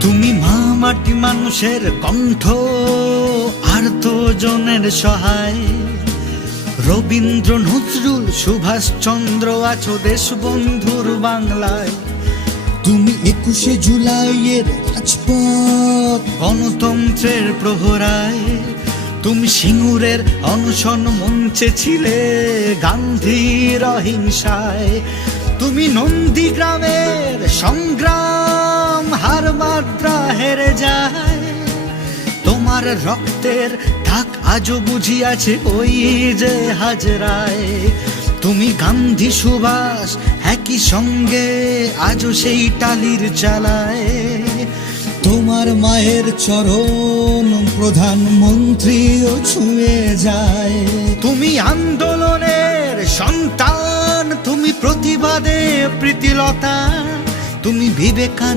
তুমি মা মাটি মানুষের কণ্ঠ আর তো জনের সহায়। রবীন্দ্র নজরুল সুভাষচন্দ্র আছো দেশবন্ধুর বাংলায়। তুমি 21শে জুলাইয়ের রাজপথ গণতন্ত্রের প্রহরায়। তুমি সিঙ্গুরের অনশন মঞ্চে ছিলে গান্ধীর অহিংসায়। তুমি নন্দীগ্রামের সংগ্রাম হার মাত্রা হেরে যায়। তোমার রক্তের দাগ আজও বুঝিয়াছে ওই যে হাজরায়। তুমি গান্ধী সুভাষ একই সঙ্গে আজও সেই টালির চালায়। তোমার মায়ের চরণ প্রধানমন্ত্রীও ছুঁয়ে যায়। তুমি আন্দোলনের সন্তান, তুমি প্রতিবাদে প্রীতিলতা, তুমি বিবেকানন্দ।